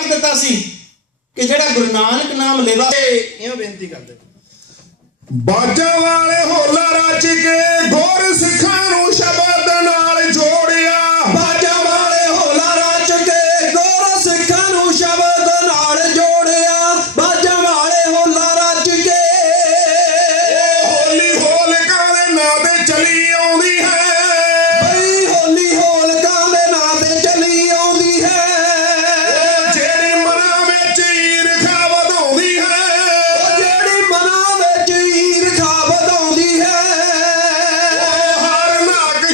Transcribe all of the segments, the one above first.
कर दिता सी कि जेड़ा गुरु नानक नाम लेवा इवें बेनती करदे बाजा वाले होला रच के गुर सिखां नूं शबद नाल जोड़िया बाजा वाले होला रच के गुर सिखां नूं शबद नाल जोड़िया बाजा वाले होला रच के होली होलकां दे नां ते चली आउंदी है बई होली होलकां दे नां ते चली आउंदी है जेड़ी मनां विच ईरखा ਵਧਾਉਂਦੀ है ਜਿਹੜੀ ਮਨਾਂ ਵਿੱਚ ਈਰਖਾ ਵਧਾਉਂਦੀ ਹੈ हर नाग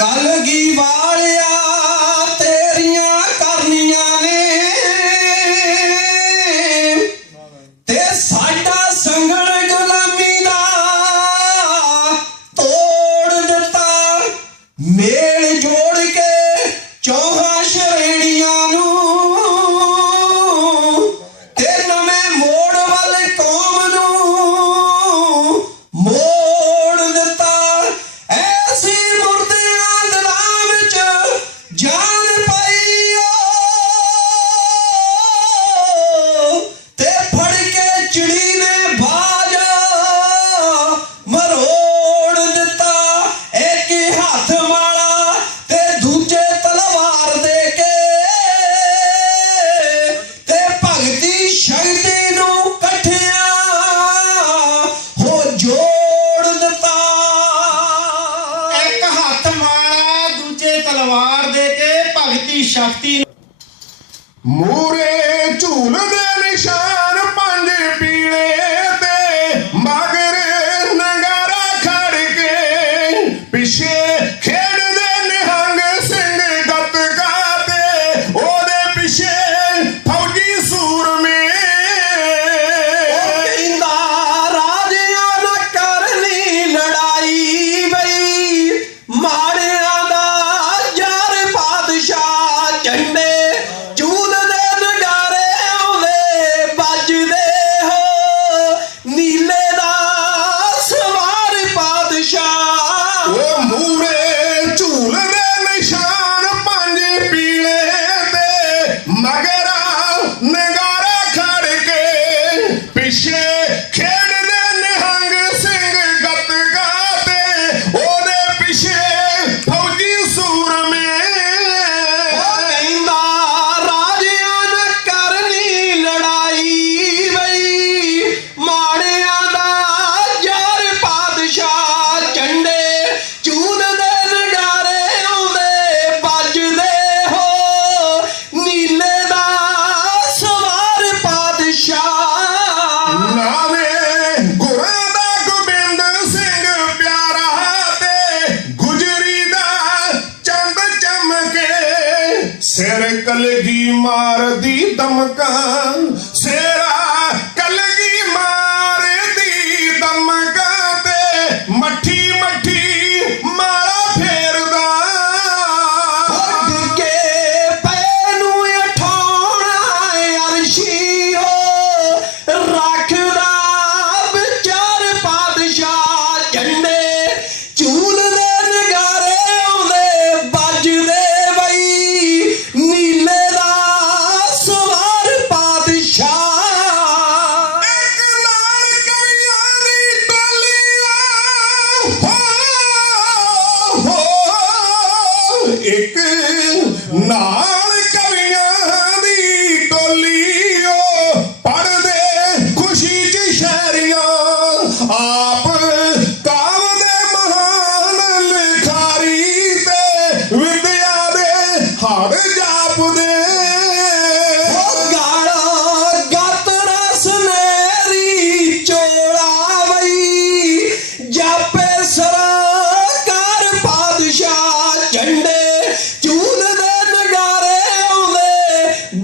ਕਲਗੀ ਵਾਲਿਆ ਤੇਰੀਆਂ ਕਰਨੀਆਂ ਨੇ ਤੇ ਸਾਡਾ ਸੰਗਲ ਗੁਲਾਮੀ ਦਾ ਤੋੜ ਦਿੱਤਾ ਮੇਲ ਜੋੜ ਕੇ ਚੌਹਾਂ ਸ਼੍ਰੇਣੀਆਂ ਨੂੰ ਤੇ ਨਵੇਂ ਮੋੜ ਵਾਲੇ ਕੌਮ ਨੂੰ ਮੋੜ ਦਿੱਤਾ ਐਸੀ ਮੁਰਦਿਆਂ ਦਿਲਾਂ ਵਿੱਚ ਜਾਨ ਪਾਈ ਤੇ ਫੜ ਕੇ ਚਿੜੀ ਨੇ ਬਾਜ ਮਰੋੜ ਦਿੱਤਾ ਇੱਕ ਹੱਥ ਮਾਲਾ ਤੇ ਦੂਜੇ ਤਲਵਾਰ ਦੇ ਕੇ ਤੇ ਭਗਤੀ ਸ਼ਕਤੀ ਨੂੰ ਇਕੱਠਿਆਂ ਹੋ ਜੋੜ ਦਿੱਤਾ ਇੱਕ ਹੱਥ ਮਾਲਾ ਦੂਜੇ ਤਲਵਾਰ ਦੇ ਕੇ ਭਗਤੀ ਸ਼ਕਤੀ ਮੂਰੇ ਝੂਲਦੇ ਨਿਸ਼ਾਨ ਪੰਜ ਪੀਲੇ ਤੇ ਮਗਰੇ ਨਗਾਰਾ ਖੜ ਕੇ ਪਿੱਛੇ ਖੇਡਦੇ ਨਿਹੰਗ ਸਿੰਘ ਗੱਤਕਾ ਤੇ ਉਹਦੇ ਪਿੱਛੇ ਫੌਜੀ ਸੂਰਮੇ ਕਹਿੰਦਾ ਰਾਜਿਆਂ ਨਾ ਕਰਨੀ ਲੜਾਈ ਬਈ ਮਾੜਿਆਂ ਦਾ ਯਾਰ ਬਾਦਸ਼ਾਹ ਝੰਡੇ ਝੂਲਦੇ ਨਗਾਰੇ ਆਉਂਦੇ ਵੱਜਦੇ ਹੋ ਨੀਲੇ ਦਾ ਸਵਾਰ ਬਾਦਸ਼ਾਹ ਉਹ ਮੂਰੇ ਝੂਲਦੇ ਨਿਸ਼ਾਨ ਪੰਜ ਪੀਲੇ ਤੇ ਮਗਰਾ ਨਗਾਰਾ ਖੜ ਕੇ ਪਿੱਛੇ ਖੇਡਦੇ ਨਿਹੰਗ ਸਿੰਘ ਗੱਤਕਾ ਤੇ ਉਹਦੇ ਪਿੱਛੇ ਫੌਜੀ ਸੂਰਮੇ ਕਹਿੰਦਾ ਰਾਜਿਆਂ ਨਾ ਕਰਨੀ ਲੜਾਈ ਬਈ ਮਾੜਿਆਂ ਦਾ ਯਾਰ ਬਾਦਸ਼ਾਹ ਝੰਡੇ ਝੂਲਦੇ ਨਗਾਰੇ ਆਉਂਦੇ ਵੱਜਦੇ ਹੋ ਨੀਲੇ ਦਾ ਸਵਾਰ ਬਾਦਸ਼ਾਹ ਨਾਵੇਂ ਗੁਰਾਂ ਦਾ ਗੋਬਿੰਦ ਸਿੰਘ ਪਿਆਰਾ ਤੇ ਗੁਜਰੀ ਦਾ ਚੰਦ ਚਮਕੇ ਸਿਰ ਕਲਗੀ ਮਾਰਦੀ ਦਮਕਾ ਸਿਰਾ ਕਲਗੀ ਮਾਰਦੀ ਦਮਕਾ ਤੇ ਮੱਠੀ ਮੱਠੀ ਮਾਲਾ ਫੇਰਦਾ ਡਿੱਗੇ ਪੈ ਨੂੰ ਉਠਾਉਣਾ ਅਰਸ਼ੀ ਹੋ ਰੱਖਦਾ ਵਿਚਾਰ ਬਾਦਸ਼ਾਹ ਝੰਡੇ ਝੂਲਦੇ ਨਗਾਰੇ ਆਉਂਦੇ ਵੱਜਦੇ ਬਈ ਨੀਲੇ ਦਾ ਸਵਾਰ ਬਾਦਸ਼ਾਹ ਇੱਕ ਨਾਲ ਕਈਆਂ ਦੀ ਟੋਲੀਆਂ ਹੋ ਇੱਕ ਨਾਲ ਕਵੀਆਂ ਦੀ ਟੋਲੀ ਓ ਪੜਦੇ ਖੁਸ਼ੀ ਚ ਸ਼ਾਇਰੀਆਂ ਆਪ ਕਾਵ ਦੇ ਮਹਾਨ ਲਿਖਾਰੀ ਤੇ ਵਿਦਿਆ ਦੇ ਹਰ ਜਾਪਦੇ ਗਾਲਾ ਗੱਤ ਰਸ ਮੇਰੀ ਚੋਲਾ ਬਈ ਜਾਪੇ ਸਰਕਾਰ ਬਾਦਸ਼ਾਹ ਝੰਡੇ ਝੂਲਦੇ ਨਗਾਰੇ ਆਉਂਦੇ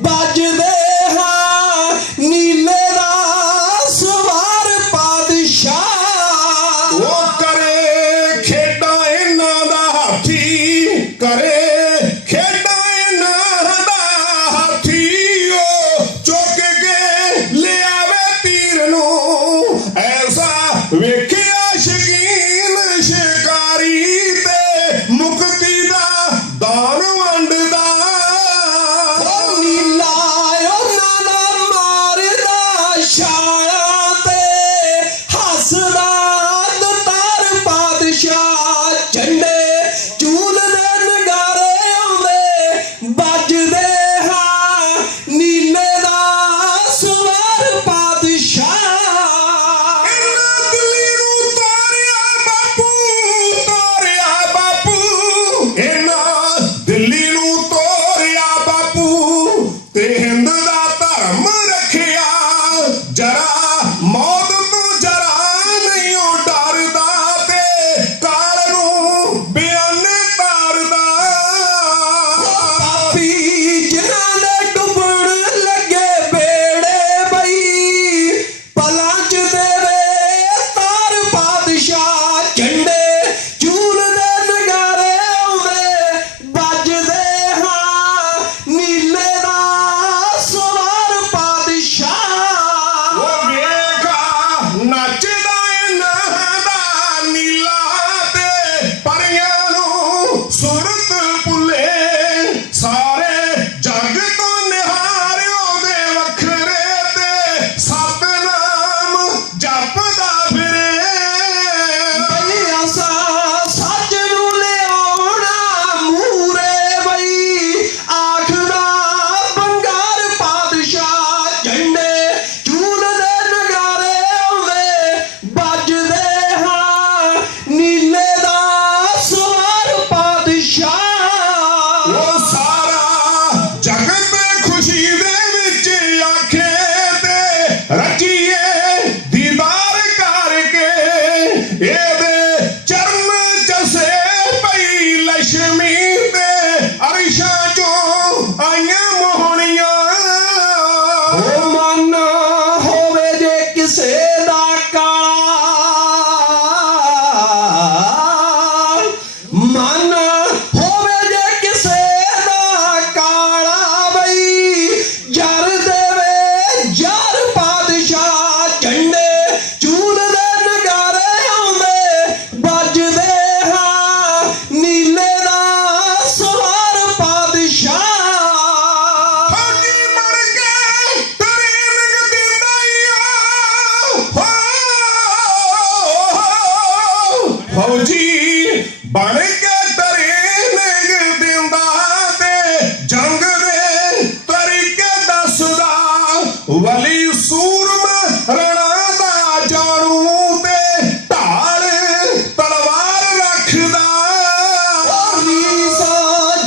ਵੱਜਦੇ ਹਾਂ ਨੀਲੇ ਦਾ ਸਵਾਰ ਬਾਦਸ਼ਾਹ ਉਹ ਕਰੇ ਖੇਡਾਂ ਇਹਨਾਂ ਦਾ ਹਾਥੀ ਕਰੇ ਖੇਡਾਂ ਇਹਨਾਂ ਦਾ ਹਾਥੀ ਉਹ ਚੁੱਕ ਕੇ ਲਿਆਵੇ ਤੀਰ ਨੂੰ ਐਸਾ ਵੇਖਿਆ ਸ਼ਕੀਨ ਸ਼ਿਕਾਰੀ ਤੇ ਮੁਕਤੀ ਦਾ ਦਾਨ ਵੰਡਦਾ ਉਹ ਨੀਲਾ ਉਹਨਾਂ ਦਾ ਮਾਰਦਾ ਛਾਲਾਂ ਤੇ ਹੱਸਦਾ ਦਤਾਰ ਬਾਦਸ਼ਾਹ ਝੰਡੇ ਝੂਲਦੇ ਨਗਾਰੇ ਸੁਰਤ ਭੁੱਲੇ ਸਾਰੇ ਜਗ ਤੋਂ ਨਿਹਾਰਿਓ ਦੇ ਵੱਖਰੇ ਤੇ ਸਤਨਾਮ ਜਪਦਾ ਫਿਰੇ ਬਈ ਆਸਾ ਸੱਚ ਨੂੰ ਲਿਆਉਣਾ ਮੂਰੇ ਬਈ ਆਖਦਾ ਬੰਗਾਰ ਪਾਤਸ਼ਾਹ ਝੰਡੇ ਚੂਲ ਦੇ ਨਗਾਰੇ ਆਉਂਦੇ ਵੱਜਦੇ ਹਾਂ ਨੀਲੇ ਦਾ ਸਵਾਰ ਪਾਤਸ਼ਾਹ ਉਹ ਸਾਰਾ ਜਗਤ ਖੁਸ਼ੀ ਦੇ ਵਿੱਚ ਆਖੇ ਤੇ ਰਚੀਏ ਦੀਦਾਰ ਕਰਕੇ ਇਹਦੇ ਚਰਨ ਚਸੇ ਪਈ ਲక్ష్ਮੀ ਤੇ ਅਰਸ਼ਾਂ ਚੋਂ ਆਈਆਂ ਮੋਹਣੀਆਂ ਉਹ ਮਨ ਹੋਵੇ ਜੇ ਕਿਸੇ ਦਾ ਕਾਲਾ ਮਨ ਹੋਵੇ ਜੇ ਕਿਸੇ ਦਾ ਕਾਲਾ ਬਈ ਜਰ ਦੇਵੇ ਜਰ ਪਾਤਸ਼ਾਹ ਝੰਡੇ ਚੂਲ ਦੇ ਨਗਾਰੇ ਆਉਂਦੇ ਵੱਜਦੇ ਹਾਂ ਨੀਲੇ ਦਾ ਸਵਾਰ ਪਾਤਸ਼ਾਹ ਫੌਜੀ ਬਣ ਕੇ ਟ੍ਰੇਨਿੰਗ ਦਿੰਦਾ ਈ ਆ ਫੌਜੀ ਬਣ ਕੇ ਟ੍ਰੇਨਿੰਗ ਦਿੰਦਾ ਤੇ ਜੰਗ ਦੇ ਤਰੀਕੇ ਦੱਸਦਾ ਵਲੀ ਸੂਰਮ ਰਣਾ ਦਾ ਜਾਣੂ ਤੇ ਢਾਲ ਤਲਵਾਰ ਰੱਖਦਾ ਰੀਸ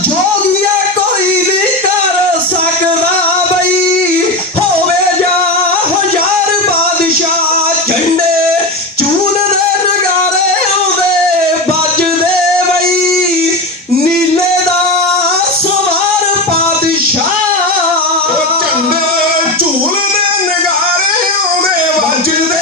ਜੋਗੀਆ ਕੋਈ ਨਹੀਂ ਕਰ ਸਕਦਾ ਬਈ ਹੋਵੇ ਜਾਂ ਹਜ਼ਾਰ ਬਾਦਸ਼ਾਹ ਝੰਡੇ ਚੂਲ ਦੇ ਨਗਾਰੇ ਆਉਂਦੇ ਵੱਜਦੇ ਬਈ ਨੀਲੇ ਦਾ ਸਵਾਰ ਪਾਤਸ਼ਾਹ ਉਹ ਝੰਡੇ ਝੂਲ ਦੇ ਨਗਾਰੇ ਆਉਂਦੇ ਵੱਜਦੇ